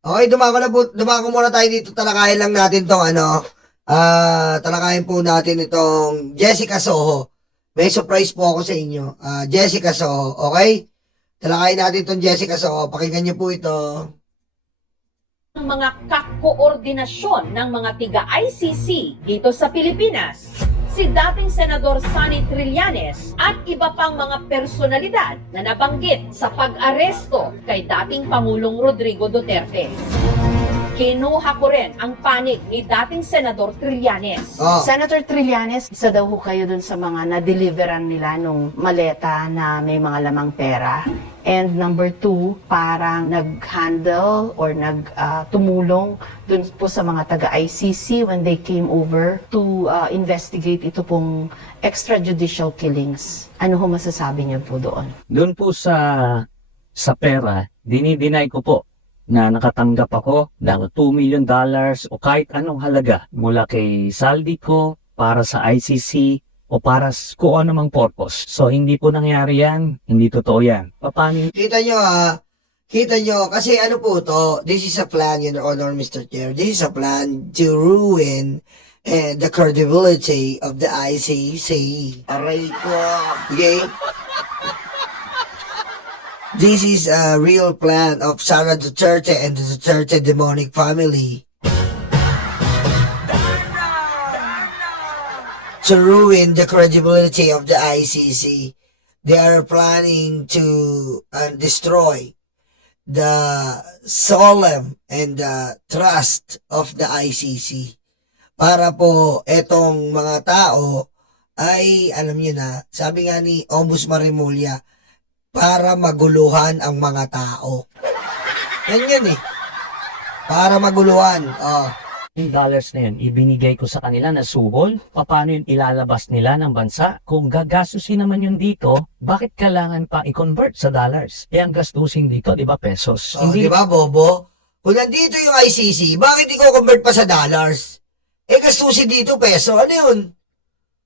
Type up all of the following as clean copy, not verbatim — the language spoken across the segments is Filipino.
Okay, dumako muna tayo dito. Talakayin lang natin tong talakayin po natin itong Jessica Soho. May surprise po ako sa inyo. Jessica Soho, okay? Talakayin natin itong Jessica Soho. Pakinggan niyo po ito. Ang mga kakoordinasyon ng mga tiga-ICC dito sa Pilipinas, si dating Senador Sonny Trillanes at iba pang mga personalidad na nabanggit sa pag-aresto kay dating Pangulong Rodrigo Duterte. Kinuha ko rin ang panig ni dating Senador Trillanes. Senator Trillanes, isa daw ho kayo dun sa mga na-deliveran nila nung maleta na may mga lamang pera. And number two, parang nag-handle or tumulong dun po sa mga taga-ICC when they came over to investigate ito pong extrajudicial killings. Ano ho masasabi niyo po doon? Doon po sa pera, dinideny ko po na nakatanggap ako ng $2 million o kahit anong halaga mula kay Saldico para sa ICC o para kung ano mang purpose. So, hindi po nangyari yan. Hindi totoo yan. Paano? Kita nyo, kasi ano po to, this is a plan, Your Honor, Mr. Chair. This is a plan to ruin the credibility of the ICC. Aray ko. Okay? This is a real plan of Sara Duterte and the Duterte demonic family to ruin the credibility of the ICC. They are planning to destroy the solemn and the trust of the ICC. Para po etong mga tao ay, alam niyo na, sabi nga ni Ombudsman Remulla, para maguluhan ang mga tao. Yan eh. Para maguluhan. Yung dollars na yun, ibinigay ko sa kanila na suhol. Paano yun ilalabas nila ng bansa? Kung gagastusin naman yun dito, bakit kailangan pa i-convert sa dollars? Ang gastusin dito, di ba, pesos? Di ba, Bobo? Kung nandito yung ICC, bakit i-convert pa sa dollars? Gastusin dito peso. Ano yun?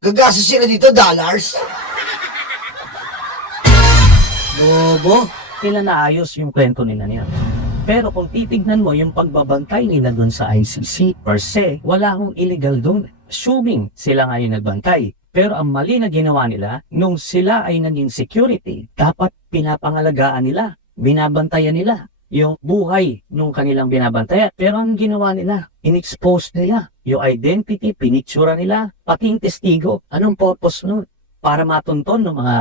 Gagastos sila dito dollars? Bobo. Nila naayos yung kwento nila niya. Pero kung titignan mo yung pagbabantay nila dun sa ICC, per se, wala akong illegal dun. Assuming sila nga yung nagbantay. Pero ang mali na ginawa nila, nung sila ay naging security, dapat pinapangalagaan nila, binabantayan nila yung buhay nung kanilang binabantayan. Pero ang ginawa nila, in-expose nila yung identity, pinictura nila, pati yung testigo. Anong purpose nun? Para matunton ng mga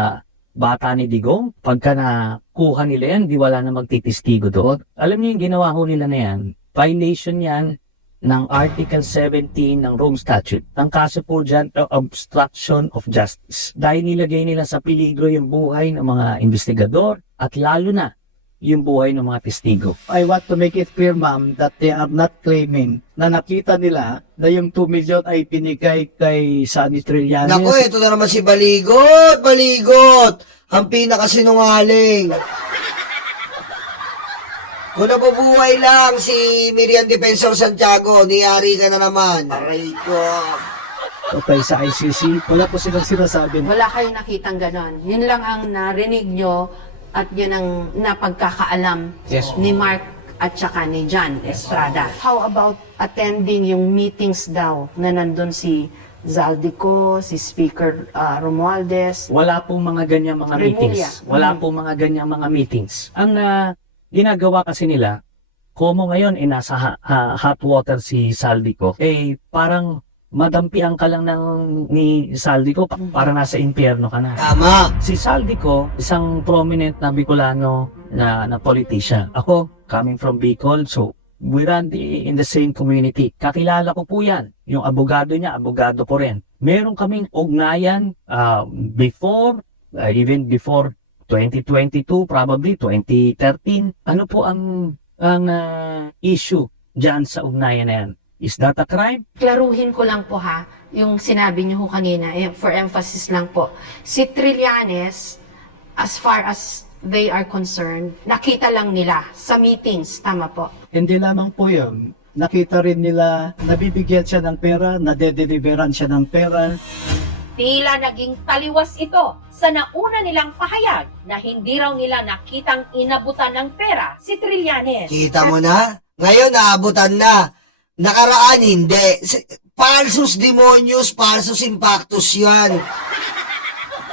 bata ni Digong, pagka nakuha nila yan, di wala na magtitistigo doon. Alam niyo yung ginawa ko nila na yan, violation yan ng Article 17 ng Rome Statute. Ang kaso po dyan, obstruction of justice. Dahil nilagay nila sa peligro yung buhay ng mga investigador at lalo na yung buhay ng mga testigo. I want to make it clear, ma'am, that they are not claiming na nakita nila na yung 2 million ay binigay kay Sonny Trillanes. Naku, ito na naman si Baligot! Baligot! Ang pinakasinungaling. Kung nabubuhay lang si Miriam Defensor Santiago, niyari ka na naman. Aray ko. Okay, sa ICC, wala po silang sinasabi. Wala kayong nakitang ganon. Yun lang ang narinig nyo at yun ang napagkakaalam ni Mark at saka ni John Estrada. How about attending yung meetings daw na nandun si Zaldico, si Speaker Romualdez? Wala pong mga ganyang mga meetings. Wala pong mga ganyang mga meetings. Ang ginagawa kasi nila, como ngayon nasa hot water si Saldico, parang madampian ka lang ni Saldico para nasa impyerno ka na. Tama. Si Saldico, isang prominent na Bicolano na politician. Ako, coming from Bicol, so we run in the same community. Kakilala ko po yan. Yung abogado niya, abogado po rin. Meron kaming ugnayan even before 2022, probably 2013. Ano po ang issue dyan sa ugnayan na yan? Is that a crime? Klaruhin ko lang po ha, yung sinabi niyo ho kanina, for emphasis lang po. Si Trillanes, as far as they are concerned, nakita lang nila sa meetings, tama po? Hindi lamang po yun. Nakita rin nila, nabibigyan siya ng pera, nadedeliveran siya ng pera. Tila naging taliwas ito sa nauna nilang pahayag na hindi raw nila nakitang inabutan ng pera si Trillanes. Kita mo na? Ngayon, naabutan na. Nakaraan, hindi. Falsus demonius, falsus impactus yan.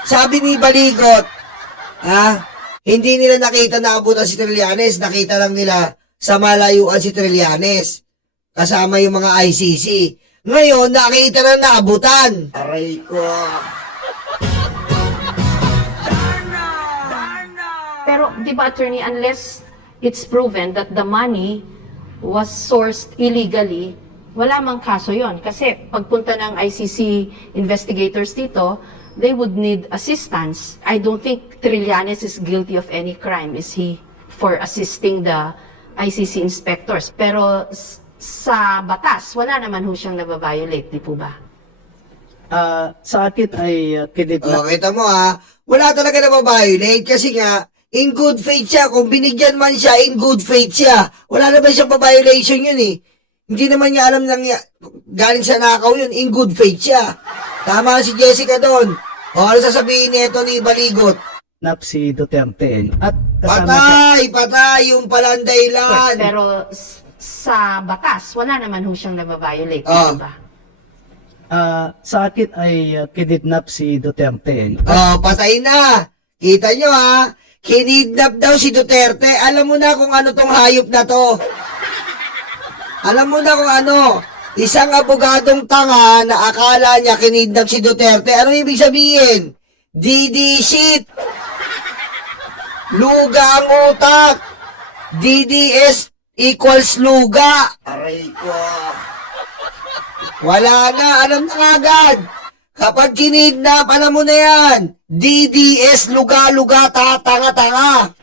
Sabi ni Baligot, hindi nila nakita na abutan si Trillanes, nakita lang nila sa malayuan si Trillanes. Kasama yung mga ICC. Ngayon, nakita na naabutan. Aray ko. Pero, di ba, attorney, unless it's proven that the money was sourced illegally, wala mang kaso yon. Kasi pagpunta ng ICC investigators dito, they would need assistance. I don't think Trillanes is guilty of any crime, is he, for assisting the ICC inspectors. Pero sa batas, wala naman ho siyang nababiolate, di po ba? Sa akin ay kinidnap. Kita mo wala talaga na kasi nga, in good faith siya. Kung binigyan man siya, in good faith siya. Wala naman siyang violation yun eh. Hindi naman niya alam nang galing sa nakaw yun. In good faith siya. Tama si Jessica doon. Ano sasabihin nito ni Baligot? Si Duterte. At kasama Patay! Yung palang dahilan. Pero sa batas, wala naman ho siyang nababiolate, di ba? sa akin ay kinidnap si Duterte. Patay na. Kita nyo kinidnap daw si Duterte. Alam mo na kung ano tong hayop na to. Alam mo na kung ano. Isang abogadong tanga na akala niya kinidnap si Duterte. Ano ibig sabihin? DD shit. Luga ang utak. DDS equals luga. Aray ko. Wala na. Alam na agad. Kapag kinidnap, alam mo na yan. DDS, luga-luga, tanga-tanga.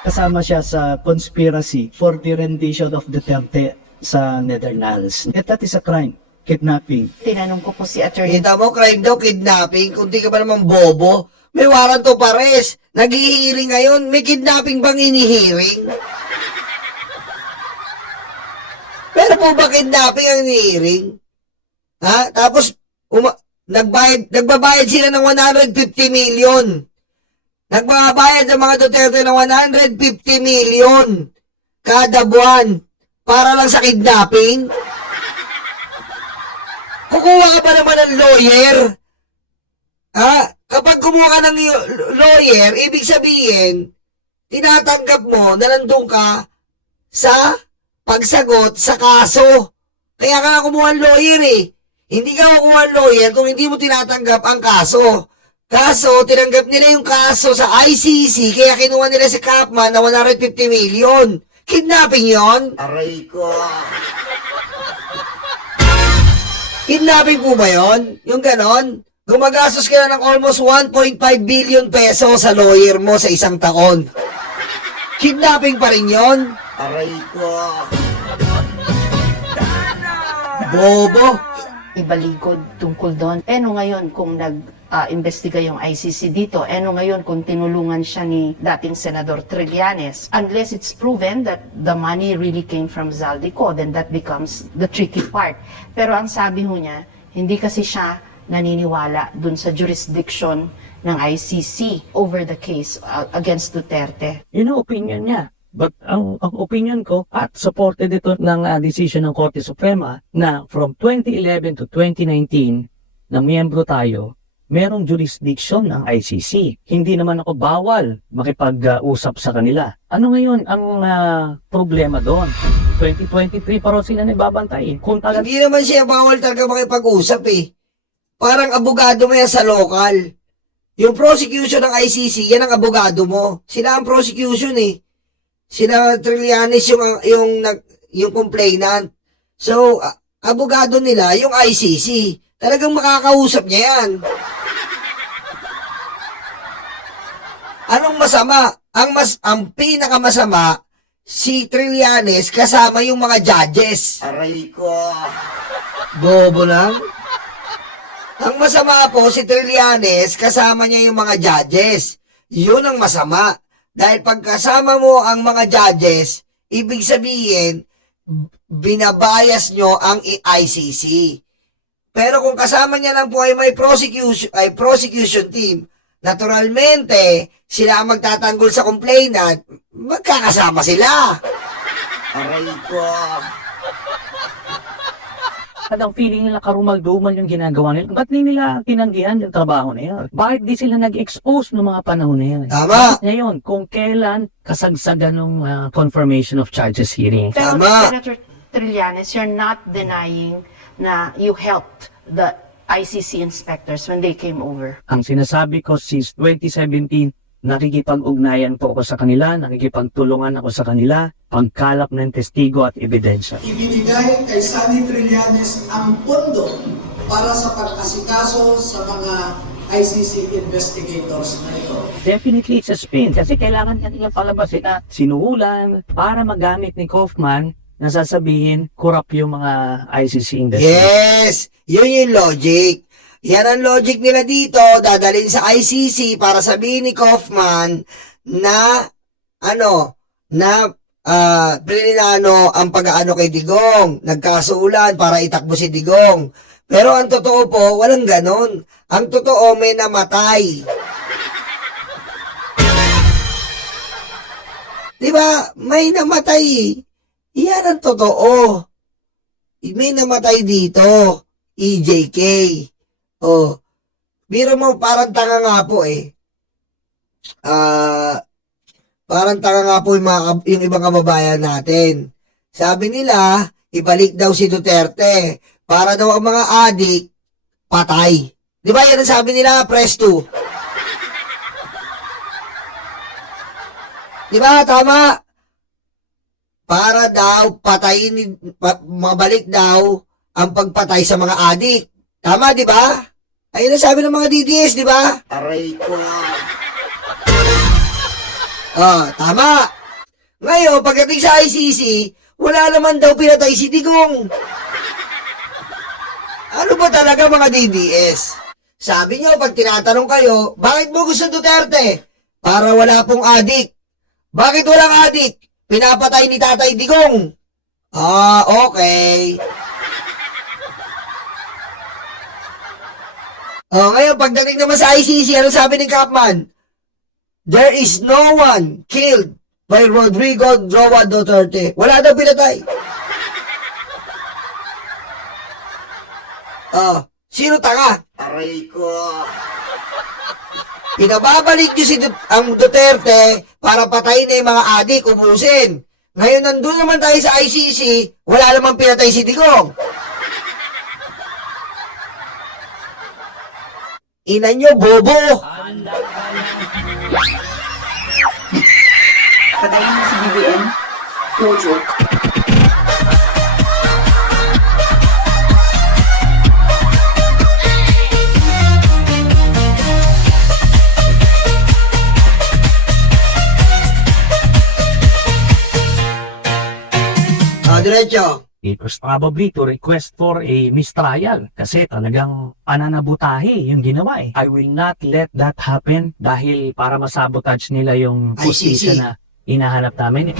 Kasama siya sa conspiracy for the rendition of Duterte sa Netherlands. That is a crime. Kidnapping. Tinanong ko po si attorney. Kita mo, crime daw, kidnapping. Kung di ka ba naman bobo, may warrant of arrest. Nag-i-hearing ngayon. May kidnapping bang inihiring? Pero po ba kidnapping ang inihiring? Tapos, nagbabayad sila ng 150 million. Nagbabayad ang mga Duterte ng 150 million kada buwan para lang sa kidnapping. Kukuha ka pa naman ng lawyer. Kapag kumuha ka ng lawyer, ibig sabihin, tinatanggap mo na nandun ka sa pagsagot sa kaso. Kaya ka kumuha ng lawyer eh. Hindi ka kukuha ng lawyer kung hindi mo tinatanggap ang kaso. Kaso, tinanggap nila yung kaso sa ICC, kaya kinuha nila si Kapman na 150 million. Kidnapping yon? Aray ko. Kidnapping po ba yun? Yung ganon? Gumagastos ka na ng almost 1.5 billion peso sa lawyer mo sa isang taon. Kidnapping pa rin yun? Aray ko. Bobo. Ibaligod tungkol doon. Ngayon kung nag-investiga yung ICC dito, ngayon kung tinulungan siya ni dating Senador Trillanes, unless it's proven that the money really came from Zaldico, then that becomes the tricky part. Pero ang sabi ho niya, hindi kasi siya naniniwala dun sa jurisdiction ng ICC over the case against Duterte. Yun ang opinion niya. But ang opinion ko, at supported ito ng decision ng Korte Suprema na from 2011 to 2019 na miyembro tayo, merong jurisdiction ng ICC. Hindi naman ako bawal makipag-usap sa kanila. Ano ngayon ang problema doon? 2023 pa rin sila nagbabantay. Hindi naman siya bawal talaga makipag-usap eh. Parang abogado mo yan sa local. Yung prosecution ng ICC, yan ang abogado mo. Sila ang prosecution eh. Sila Trillanes yung complainant. So, abogado nila yung ICC. Talagang makakausap niya yan. Anong masama? Ang pinakamasama, si Trillanes kasama yung mga judges. Aray ko. Bobo lang. Ang masama po, si Trillanes kasama niya yung mga judges. Yun ang masama. Dahil pagkasama mo ang mga judges, ibig sabihin, binabayas nyo ang ICC. Pero kung kasama niya lang po ay may prosecution team, naturalmente, sila ang magtatanggol sa complainant, magkakasama sila. Aray ko. At ang feeling nila karumalduman yung ginagawa nila. Ba't di nila tinanggihan yung trabaho na yun? Bakit di sila nag-expose ng mga panahon na yun? Tama. Ngayon, kung kailan kasagsagan ng confirmation of charges hearing. Pero Tama. Senator Trillanes, you're not denying na you helped the ICC inspectors when they came over. Ang sinasabi ko since 2017, nakikipag-ugnayan po ako sa kanila, nakikipagtulungan ako sa kanila, pagkalap ng testigo at ebidensya. Ibinigay kay Sunny Trillanes ang pondo para sa pagkasikaso sa mga ICC investigators na ito. Definitely it's a spin kasi kailangan niya palabasin na sinuhulan para magamit ni Kaufman na sasabihin corrupt yung mga ICC investigators. Yes, yun yung logic. Yan ang logic nila dito, dadalhin sa ICC para sabihin ni Kaufman na plinano ang pag-aano kay Digong, nagkasulan para itakbo si Digong. Pero ang totoo po, walang ganon. Ang totoo, may namatay. Diba? May namatay. Yan ang totoo. May namatay dito. EJK. Oh. Biro mo, parang tanga nga po eh. Parang tanga nga po yung ibang kababayan natin. Sabi nila, ibalik daw si Duterte para daw ang mga adik patay. Di ba yan ang sabi nila, press 2? Di ba? Tama. Para daw patayin, mabalik daw ang pagpatay sa mga adik. Tama, di ba? Ayun ang sabi ng mga DDS, di ba? Aray ko. Tama. Ngayon, pagdating sa ICC, wala naman daw pinatay si Digong. Ano ba talaga mga DDS? Sabi nyo, pag tinatanong kayo, bakit mo gusto Duterte? Para wala pong adik. Bakit walang adik? Pinapatay ni Tatay Digong. Okay. Ngayon, pagdating naman sa ICC, ano sabi ni Kaufman? There is no one killed by Rodrigo Roa Duterte. Wala daw pinatay. Sino tanga? Aray ko. Pinababalik nyo ang Duterte para patayin na yung mga adik, ubusin. Ngayon, nandun naman tayo sa ICC, wala namang pinatay si Digong. Ina nyo, bobo! Patayin mo si BBM. No joke. Diretso. It was probably to request for a mistrial kasi talagang pananabutahe yung ginawa eh. I will not let that happen dahil para masabotage nila yung posisyon ICC. na hinahanap namin.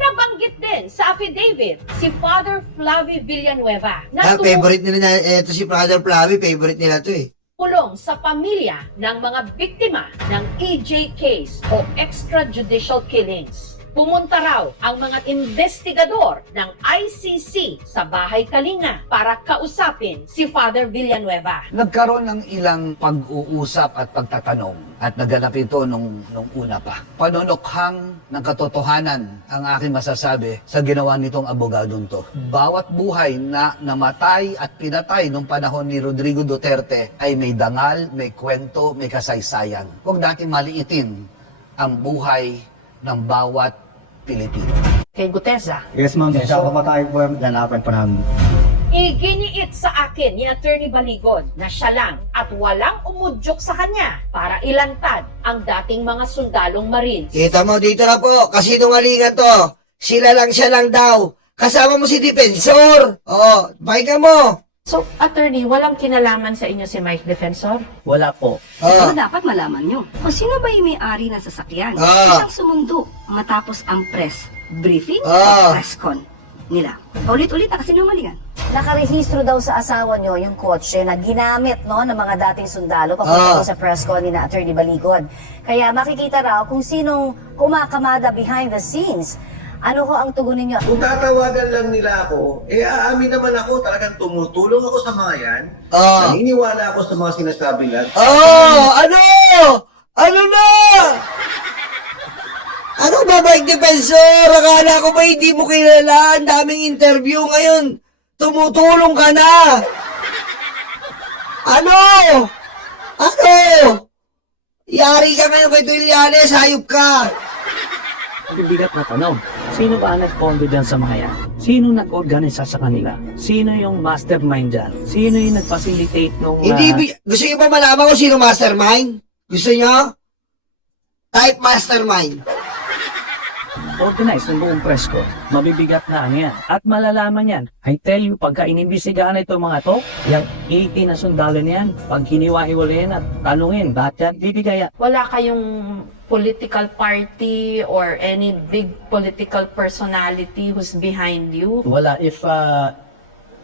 Nabanggit din sa affidavit si Father Flavie Villanueva na Favorite nila, ito si Brother Flavie, favorite nila to eh. tumulong sa pamilya ng mga biktima ng EJ case o extrajudicial killings. Pumunta raw ang mga investigador ng ICC sa Bahay Kalinga para kausapin si Father Villanueva. Nagkaroon ng ilang pag-uusap at pagtatanong at naganap ito nung una pa. Panonokhang ng katotohanan ang aking masasabi sa ginawa nitong abogadong to. Bawat buhay na namatay at pinatay nung panahon ni Rodrigo Duterte ay may dangal, may kwento, may kasaysayan. Huwag natin maliitin ang buhay ng bawat Pilipino. Kay Gutesa. Yes, ma'am. Siya pamatay po yung lalapan pa namin. Iginiit sa akin ni Attorney Baligon na siya lang at walang umudyok sa kanya para ilantad ang dating mga sundalong Marines. Kita mo dito na po, kasinungalingan to. Siya lang daw. Kasama mo si Defensor. Pakinggan mo. So, attorney, walang kinalaman sa inyo si Mike Defensor? Wala po. Ah, Pero dapat malaman nyo kung sino ba yung may-ari ng sasakyan. Ah. Isang sumundo matapos ang press briefing Ah. o press con nila. Ulit-ulit na kasi numalingan. Nakarehistro daw sa asawa nyo yung kotse na ginamit no ng mga dating sundalo papunta Ah. sa press con ni na Attorney Baligod. Kaya makikita raw kung sinong kumakamada behind the scenes. Ano ho ang tugon ninyo? Kung tatawagan lang nila ako, aamin naman ako, talagang tumutulong ako sa mga yan. Ah. Naniniwala ako sa mga sinasabi lang. Ano? Ano na? Ano ba, Mike Defensor? Akala ko ba hindi mo kilala? Ang daming interview ngayon. Tumutulong ka na. Ano? Ano? Yari ka ngayon kay Trillanes, hayop ka. Bibigat na tanong. Sino ba ang nag-pondo dyan sa mga yan? Sino nag-organisa sa kanila? Sino yung mastermind dyan? Sino yung nag-facilitate nung... Gusto niyo ba malaman kung sino mastermind? Gusto niyo? Type mastermind. organize ng buong press ko? Mabibigat na ano yan. At malalaman yan. I tell you, pagka inimbestigahan na itong mga to, yung 80 na sundalo niyan, pag hiniwa-hiwalayin at tanungin, bakit yan bibigay? Wala kayong political party or any big political personality who's behind you? Wala. If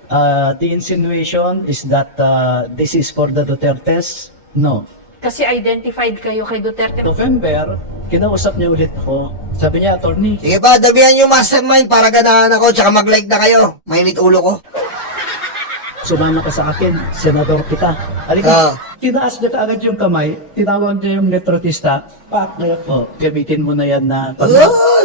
the insinuation is that this is for the Dutertes, no. Kasi identified kayo kay Duterte. November, kinausap niya ulit ako. Sabi niya, attorney, Sige pa, damihan yung mastermind para ganahan ako, tsaka mag-like na kayo. Mainit ulo ko. sumama ka sa akin, senador kita. Ah. Halika, tinaas niya kaagad yung kamay, tinawag niya yung netratista, pak, po, gamitin mo na yan na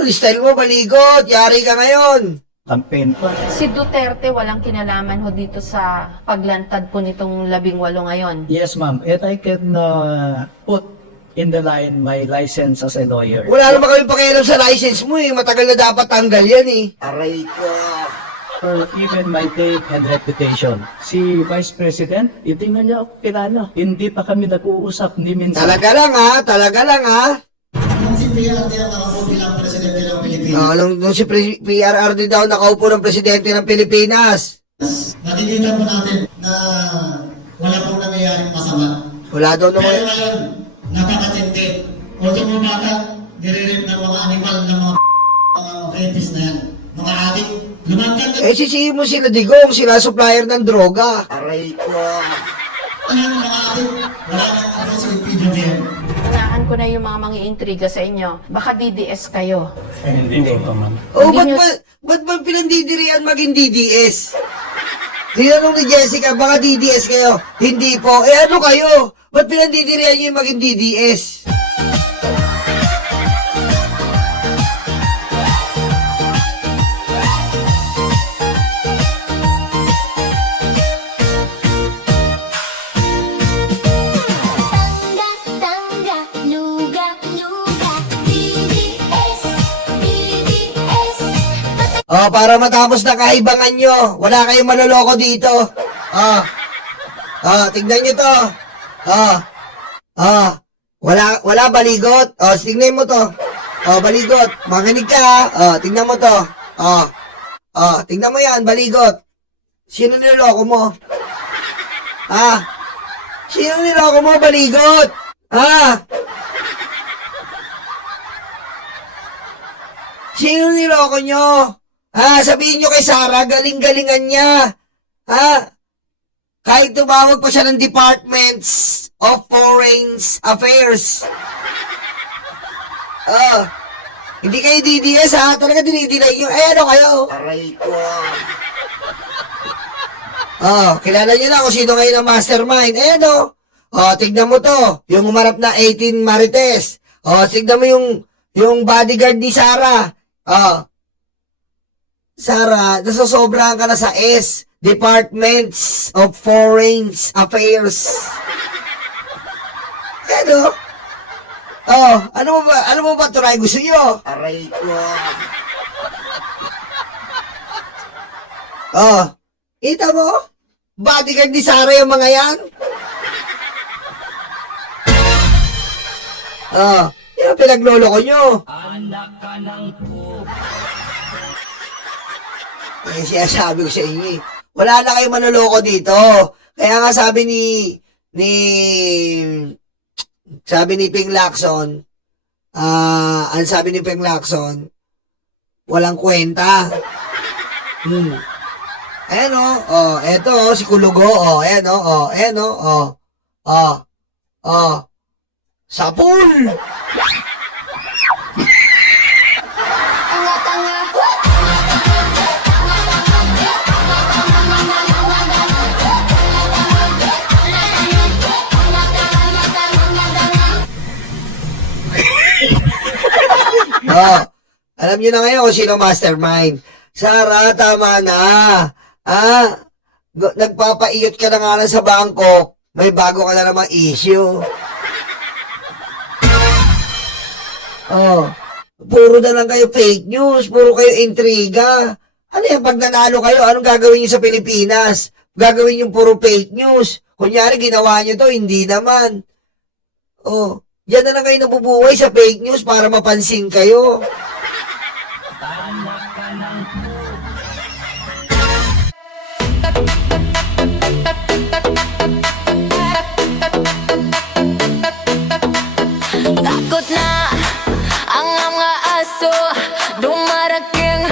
Style mo, baligot. Yari ka ngayon. campaign. Si Duterte walang kinalaman ho dito sa paglantad po nitong 18 ngayon. Yes, ma'am. And I can put in the line my license as a lawyer. Wala naman kami pakialam sa license mo eh. Matagal na dapat tanggal yan eh. Aray ko. Or even my name and reputation. Si Vice President, tingnan niya ako kilala. Hindi pa kami nag-uusap ni minsan. Talaga lang ha. Talaga lang ha. Nung si PRD ang nakaupo bilang presidente ng Pilipinas, Nung si PRRD daw nakaupo ng presidente ng Pilipinas. nakikita po natin na wala pong nangyayaring masama. Wala daw Pero naman. ngayon, nakakatindi. Although mga bata, nire-rape ng mga animal ng mga rapist na yan. Mga adik. Lumantad na Sisihin mo sila digong, sila supplier ng droga. Aray ko. yung mga adik. Wala nang ako sa PBBM. Unahan ko na yung mga mangiintriga sa inyo. Baka DDS kayo. Hindi po, ma'am. Oh, Hindi ba't ba pinandidirian maging DDS? Tinanong ni Jessica, baka DDS kayo? Hindi po. Eh ano kayo? Ba't pinandidirian niyo yung maging DDS? Tangga, luga, luga, DDS, DDS. Oh, para matapos na kahibangan nyo. Wala kayong maloloko dito. Tignan nyo to. Wala baligot. Tignan mo to. Baligot. Makinig ka. Tignan mo to. Tignan mo yan, baligot. Sino niloloko mo? Sino niloloko mo, baligot? Sino niloko nyo? Sabihin nyo kay Sarah, galing-galingan niya. Kahit tumawag pa siya ng Departments of Foreign Affairs. Hindi kayo DDS talaga dinidinay nyo. Ano kayo? Aray ko. Kilala nyo na kung sino ngayon ang mastermind. Tignan mo to. Yung umarap na 18 Marites. Tignan mo yung bodyguard ni Sarah. Sarah, nasosobrahan ka na sa S. Departments of Foreign Affairs. Ano mo ba tunay gusto nyo? Aray ko. Kita mo? Bodyguard ni Sarah yung mga yan. Yan ang pinagloloko nyo. Anak ka ng po. Siya sabi ko sa inyo Wala na kayong manloloko dito. Kaya nga sabi ni Ping Lacson, ang sabi ni Ping Lacson, walang kwenta. Ayan eto si Kulugo, ayan sapul! Alam nyo na ngayon kung sino mastermind. Sara, tama na. Nagpapaiyot ka na nga lang sa bangko. May bago ka na namang issue. Puro na lang kayo fake news. Puro kayo intriga. Ano yan? Pag nanalo kayo, anong gagawin nyo sa Pilipinas? Gagawin yung puro fake news. Kunyari, ginawa nyo to, hindi naman. Diyan na lang kayo nabubuhay sa fake news para mapansin kayo. Takot na ang mga aso, dumarating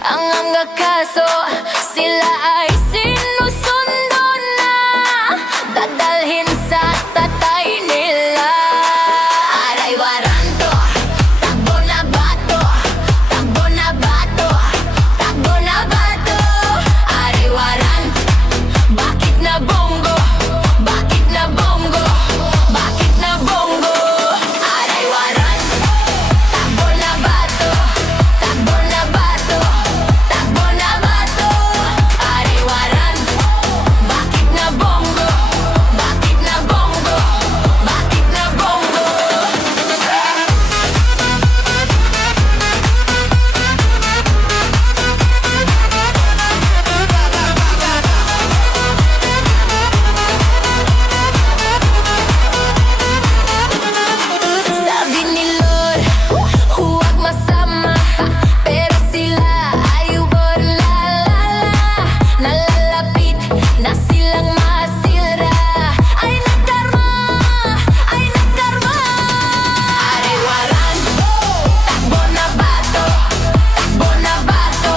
ang mga kaso. Sila ay sinusundo na, dadalhin sa tatay nila. Aray waranto, takbo na bato, takbo na bato, takbo na bato. Aray waranto, bakit na bongo, bakit na bongo, bakit na bongo. Aray waranto, takbo na bato, takbo na bato, takbo na bato. Aray waranto, bakit na bongo, bakit na bongo, bakit na bongo. Sabi ni Lord, huwag masama, pero sila ay uborlalala. Nalalapit na silang masira, ay nagkarma, ay nagkarma. Aray waranto, takbo na bato, takbo na bato,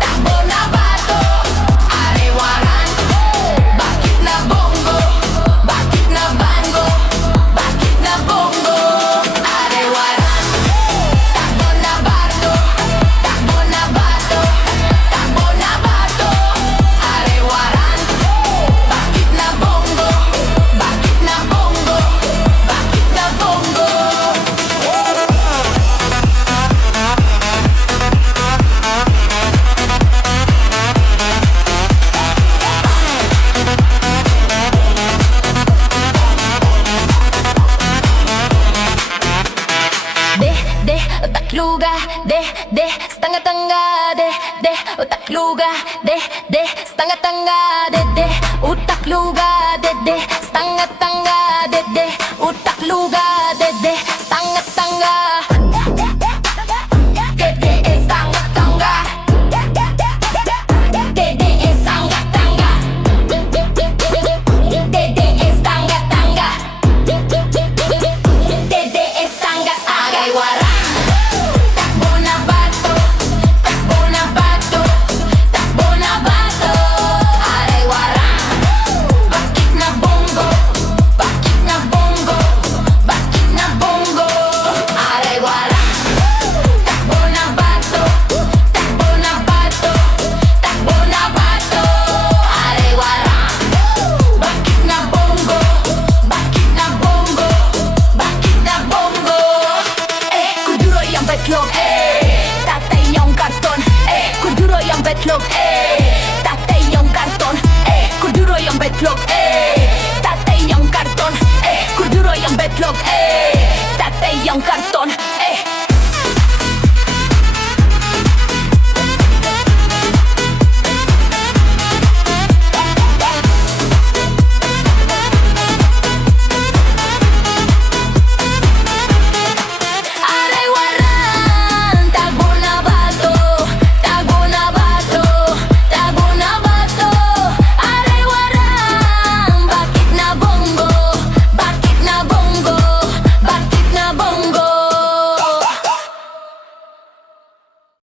takbo na bato. Aray waranto, bakit na bongo, bakit na bango, bakit na bongo. Aray waranto, takbo na bato, takbo na bato, takbo na bato. Aray waranto, bakit na bongo, bakit na bongo, bakit na bongo. De, utakluga, de, stanga-tanga, de, utakluga, de, stanga-tanga, de, utakluga, de, stanga-tanga, de, utakluga, de, stanga-tanga. De, stanga-tanga. De, stanga-tanga. De, stanga-tanga. De, stanga-tanga. Aray waranto, takbo na bato, takbo na bato, takbo na bato. Aray waranto, bakit na bongo, bakit na bongo, bakit na bongo. Aray waranto, takbo na bato, takbo na bato, takbo na bato. Aray waranto, bakit na bongo, bakit na bongo, bakit na bongo. Kuduro yung betlog, tatay yung karton. Kuduro yung betlog, tatay yung karton. Kuduro yung betlog, tatay yung karton. Kuduro yung betlog, tatay yung karton.